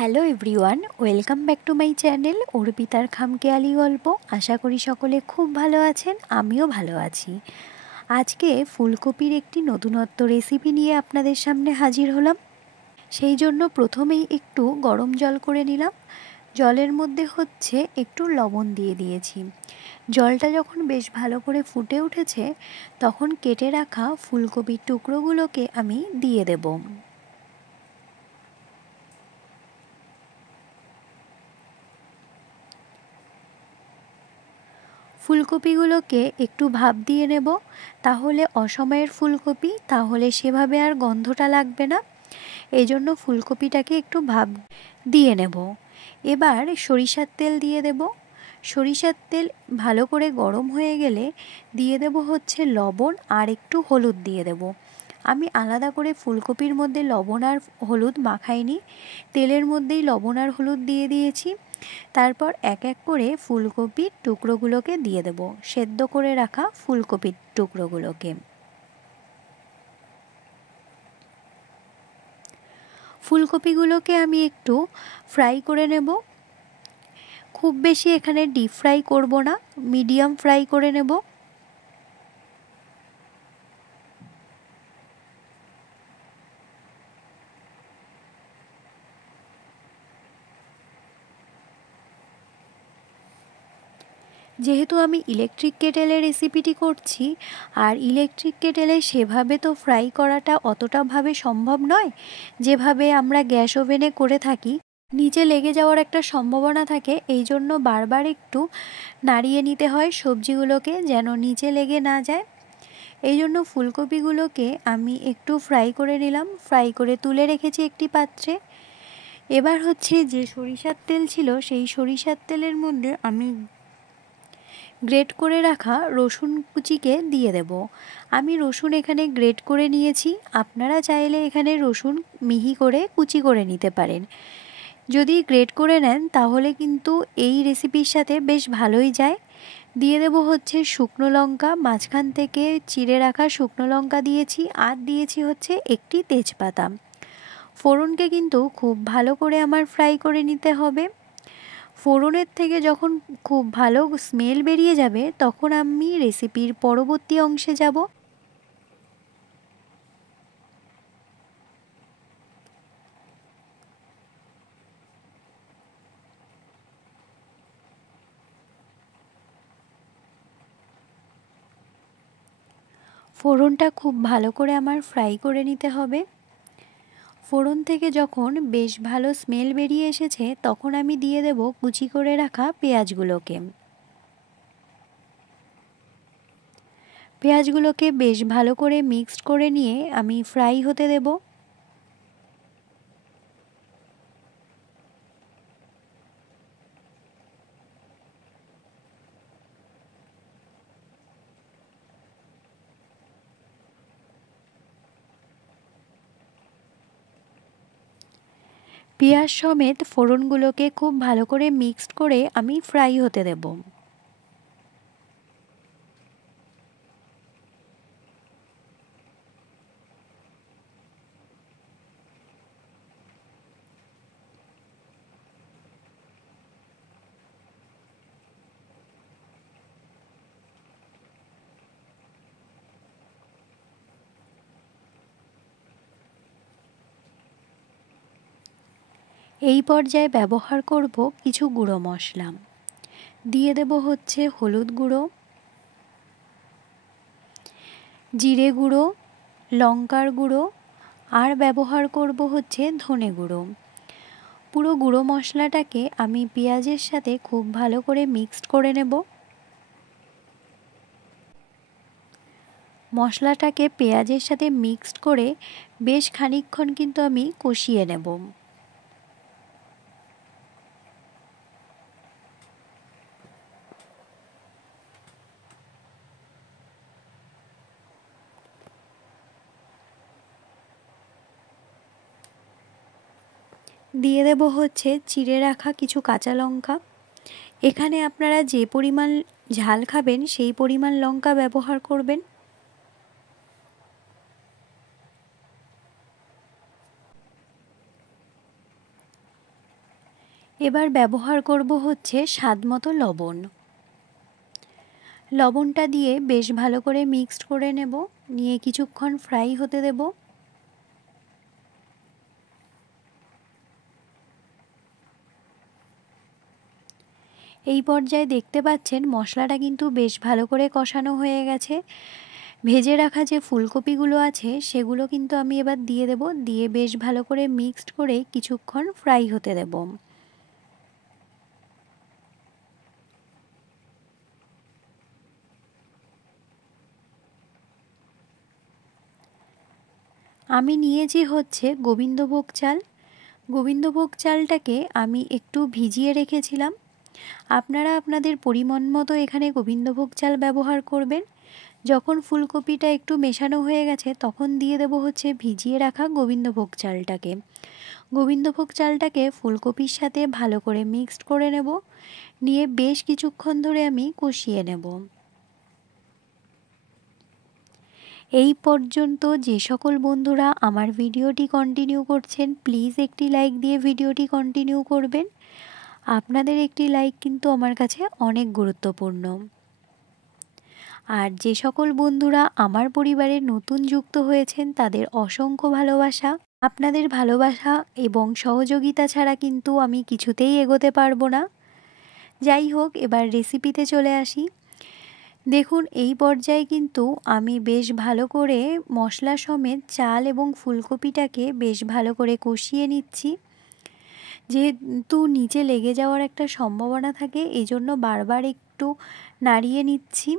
Hello everyone, welcome back to my channel অর্পিতার খামখেয়ালি গল্প। আশা করি সকলে খুব ভালো আছেন, আমিও ভালো আছি। আজকে ফুলকপির একটি নতুনত্ব রেসিপি নিয়ে আপনাদের সামনে হাজির হলাম। সেই জন্য প্রথমেই একটু গরম জল করে নিলাম। জলের মধ্যে একটু লবণ দিয়ে দিয়েছি। জলটা যখন বেশ ভালো করে ফুটে উঠেছে, তখন কেটে রাখা ফুলকপির টুকরোগুলোকে আমি দিয়ে দেব। ফুলকপিগুলোকে একটু ভাপ দিয়ে নেব, তাহলে অসময়ের ফুলকপি, তাহলে সেভাবে আর গন্ধটা লাগবে না। এই জন্য ফুলকপিটাকে একটু ভাপ দিয়ে নেব। এবার সরিষার তেল দিয়ে দেব। সরিষার তেল ভালো করে গরম হয়ে গেলে দিয়ে দেব লবণ আর একটু হলুদ দিয়ে দেব। আমি আলাদা করে ফুলকপির মধ্যে লবণ আর হলুদ মাখাইনি, তেলের মধ্যেই লবণ আর হলুদ দিয়ে দিয়েছি। তারপর এক এক করে ফুলকপির টুকরোগুলোকে দিয়ে দেব, সেদ্ধ করে রাখা ফুলকপির টুকরোগুলোকে। ফুলকপিগুলোকে আমি একটু ফ্রাই করে নেব। খুব বেশি এখানে ডিপ ফ্রাই করব না, মিডিয়াম ফ্রাই করে নেব। যেহেতু আমি ইলেকট্রিক কেটেলে রেসিপিটি করছি, আর ইলেকট্রিক কেটেলে সেভাবে তো ফ্রাই করাটা অতটাভাবে সম্ভব নয় যেভাবে আমরা গ্যাস ওভেনে করে থাকি। নিচে লেগে যাওয়ার একটা সম্ভাবনা থাকে, এই জন্য বারবার একটু নাড়িয়ে নিতে হয় সবজিগুলোকে, যেন নিচে লেগে না যায়। এই জন্য ফুলকপিগুলোকে আমি একটু ফ্রাই করে নিলাম, ফ্রাই করে তুলে রেখেছি একটি পাত্রে। এবার যে সরিষার তেল ছিল, সেই সরিষার তেলের মধ্যে আমি গ্রেট করে রাখা রসুন কুচিকে দিয়ে দেব। আমি রসুন এখানে গ্রেট করে নিয়েছি, আপনারা চাইলে এখানে রসুন মিহি করে কুচি করে নিতে পারেন। যদি গ্রেট করে নেন তাহলে কিন্তু এই রেসিপির সাথে বেশ ভালোই যায়। দিয়ে দেব শুকনো লঙ্কা, মাঝখান থেকে চিড়ে রাখা শুকনো লঙ্কা দিয়েছি, আর দিয়েছি একটি তেজপাতা। ফোড়নকে কিন্তু খুব ভালো করে আমার ফ্রাই করে নিতে হবে। ফোড়নের থেকে যখন খুব ভালো স্মেল বেরিয়ে যাবে, তখন আমি রেসিপির পরবর্তী অংশে যাব। ফোড়নটা খুব ভালো করে আমার ফ্রাই করে নিতে হবে। ফোড়ন থেকে যখন বেশ ভালো স্মেল বেরিয়ে এসেছে, তখন আমি দিয়ে দেব কুচি করে রাখা পেঁয়াজগুলোকে। পেঁয়াজগুলোকে বেশ ভালো করে মিক্সড করে নিয়ে আমি ফ্রাই হতে দেব। পেঁয়াজ সমেত ফোড়নগুলোকে খুব ভালো করে মিক্সড করে আমি ফ্রাই হতে দেব। এই পর্যায়ে ব্যবহার করব কিছু গুঁড়ো মশলা। দিয়ে দেব হলুদ গুঁড়ো, জিরে গুঁড়ো, লঙ্কার গুঁড়ো, আর ব্যবহার করব ধনে গুঁড়ো। পুরো গুঁড়ো মশলাটাকে আমি পেঁয়াজের সাথে খুব ভালো করে মিক্সড করে নেব। মশলাটাকে পেঁয়াজের সাথে মিক্সড করে বেশ খানিকক্ষণ কিন্তু আমি কষিয়ে নেব। দিয়ে দেব চিড়ে রাখা কিছু কাঁচা লঙ্কা। এখানে আপনারা যে পরিমাণ ঝাল খাবেন সেই পরিমাণ লঙ্কা ব্যবহার করবেন। এবার ব্যবহার করব হচ্ছে স্বাদমতো লবণ। লবণটা দিয়ে বেশ ভালো করে মিক্সড করে নেব, নিয়ে কিছুক্ষণ ফ্রাই হতে দেব। এই পর্যায়ে দেখতে পাচ্ছেন মশলাটা কিন্তু বেশ ভালো করে কষানো হয়ে গেছে। ভেজে রাখা যে ফুলকপিগুলো আছে সেগুলো কিন্তু আমি এবার দিয়ে দেব, দিয়ে বেশ ভালো করে মিক্সড করে কিছুক্ষণ ফ্রাই হতে দেব। আমি নিয়েছি হচ্ছে গোবিন্দভোগ চাল। গোবিন্দভোগ চালটাকে আমি একটু ভিজিয়ে রেখেছিলাম। আপনারা আপনাদের পরিমাণ মতো এখানে গোবিন্দভোগ চাল ব্যবহার করবেন। যখন ফুলকপিটা একটু মেশানো হয়ে গেছে তখন দিয়ে দেব হচ্ছে ভিজিয়ে রাখা গোবিন্দভোগ চালটাকে। গোবিন্দভোগ চালটাকে ফুলকপির সাথে ভালো করে মিক্সড করে নেব, নিয়ে বেশ কিছুক্ষণ ধরে আমি কষিয়ে নেব। এই পর্যন্ত যে সকল বন্ধুরা আমার ভিডিওটি কন্টিনিউ করছেন প্লিজ একটি লাইক দিয়ে ভিডিওটি কন্টিনিউ করবেন। আপনাদের একটি লাইক কিন্তু আমার কাছে অনেক গুরুত্বপূর্ণ। আর যে সকল বন্ধুরা আমার পরিবারে নতুন যুক্ত হয়েছেন তাদের অসংখ্য ভালোবাসা। আপনাদের ভালোবাসা এবং সহযোগিতা ছাড়া কিন্তু আমি কিছুতেই এগোতে পারবো না। যাই হোক, এবার রেসিপিতে চলে আসি। দেখুন এই পর্যায়ে কিন্তু আমি বেশ ভালো করে মশলা সমেত চাল এবং ফুলকপিটাকে বেশ ভালো করে কষিয়ে নিচ্ছি। যেহেতু নিচে লেগে যাওয়ার একটা সম্ভাবনা থাকে এই জন্য বারবার একটু নাড়িয়ে নিচ্ছি।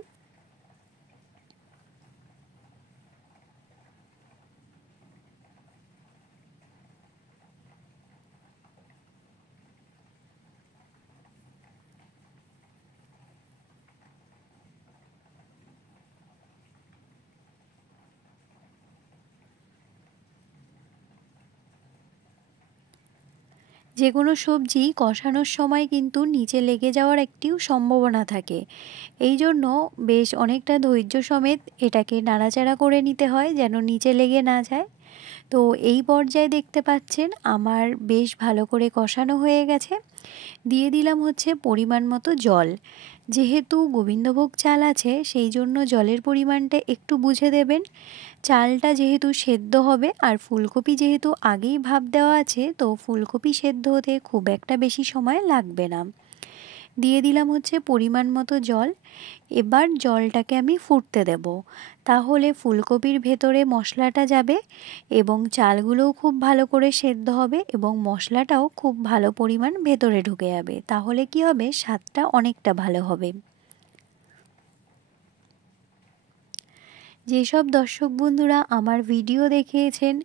যে কোনো সবজি কষানোর সময় কিন্তু নিচে লেগে যাওয়ার একটিও সম্ভাবনা থাকে, এই জন্য বেশ অনেকটা ধৈর্য সমেত এটাকে নাড়াচাড়া করে নিতে হয় যেন নিচে লেগে না যায়। তো এই পর্যায়ে দেখতে পাচ্ছেন আমার বেশ ভালো করে কষানো হয়ে গেছে। দিয়ে দিলাম হচ্ছে পরিমাণ মতো জল। যেহেতু গোবিন্দভোগ চাল আছে সেই জন্য জলের পরিমাণটা একটু বুঝে দেবেন। চালটা যেহেতু সেদ্ধ হবে আর ফুলকপি যেহেতু আগেই ভাপ দেওয়া আছে তো ফুলকপি সেদ্ধ হতে খুব একটা বেশি সময় লাগবে না। দিয়ে দিলাম হচ্ছে পরিমাণ মতো জল। এবার জলটাকে আমি ফুটতে দেব, তাহলে ফুলকপির ভেতরে মশলাটা যাবে এবং চালগুলোও খুব ভালো করে সেদ্ধ হবে এবং মশলাটাও খুব ভালো পরিমাণ ভেতরে ঢুকে যাবে। তাহলে কি হবে, স্বাদটা অনেকটা ভালো হবে। যেসব দর্শক বন্ধুরা আমার ভিডিও দেখেছেন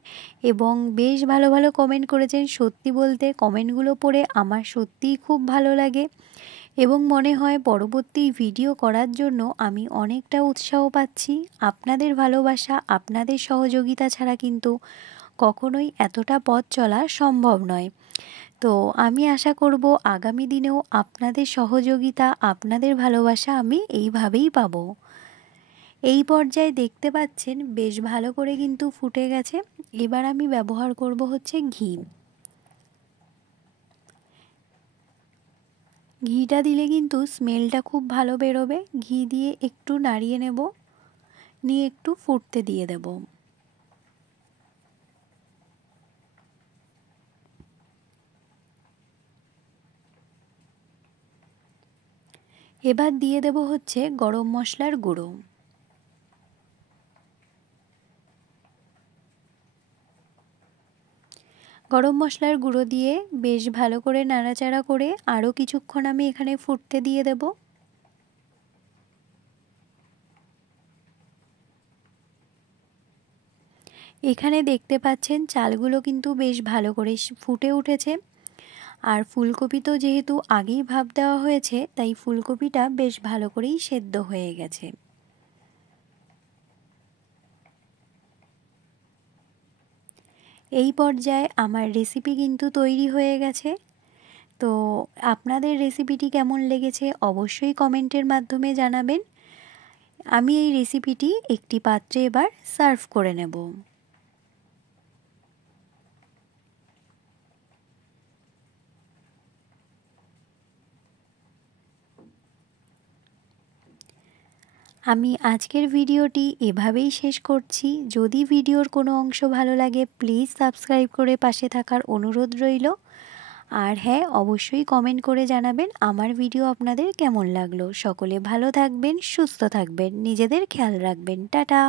এবং বেশ ভালো ভালো কমেন্ট করেছেন, সত্যি বলতে কমেন্টগুলো পড়ে আমার সত্যিই খুব ভালো লাগে এবং মনে হয় পরবর্তী ভিডিও করার জন্য আমি অনেকটা উৎসাহ পাচ্ছি। আপনাদের ভালোবাসা, আপনাদের সহযোগিতা ছাড়া কিন্তু কখনোই এতটা পথ চলা সম্ভব নয়। তো আমি আশা করব আগামী দিনেও আপনাদের সহযোগিতা, আপনাদের ভালোবাসা আমি এইভাবেই পাবো। এই পর্যায়ে দেখতে পাচ্ছেন বেশ ভালো করে কিন্তু ফুটে গেছে। এবার আমি ব্যবহার করব হচ্ছে ঘি। ঘিটা দিলে কিন্তু স্মেলটা খুব ভালো বেরোবে। ঘি দিয়ে একটু নাড়িয়ে নেব, নিয়ে একটু ফুটতে দিয়ে দেব। এবার দিয়ে দেব হচ্ছে গরম মশলার গুঁড়ো। গরম মশলার গুঁড়ো দিয়ে বেশ ভালো করে নাড়াচাড়া করে আরও কিছুক্ষণ আমি এখানে ফুটতে দিয়ে দেব। এখানে দেখতে পাচ্ছেন চালগুলো কিন্তু বেশ ভালো করে ফুটে উঠেছে আর ফুলকপি তো যেহেতু আগেই ভাপ দেওয়া হয়েছে তাই ফুলকপিটা বেশ ভালো করেই সেদ্ধ হয়ে গেছে। এই পর্যায়ে আমার রেসিপি কিন্তু তৈরি হয়ে গেছে। তো আপনাদের রেসিপিটি কেমন লেগেছে অবশ্যই কমেন্টের মাধ্যমে জানাবেন। আমি এই রেসিপিটি একটি পাত্রে এবার সার্ভ করে নেব। আমি আজকের ভিডিওটি এভাবেই শেষ করছি। যদি ভিডিওর কোনো অংশ ভালো লাগে প্লিজ সাবস্ক্রাইব করে পাশে থাকার অনুরোধ রইল। আর হ্যাঁ, অবশ্যই কমেন্ট করে জানাবেন আমার ভিডিও আপনাদের কেমন লাগলো। সকলে ভালো থাকবেন, সুস্থ থাকবেন, নিজেদের খেয়াল রাখবেন। টাটা।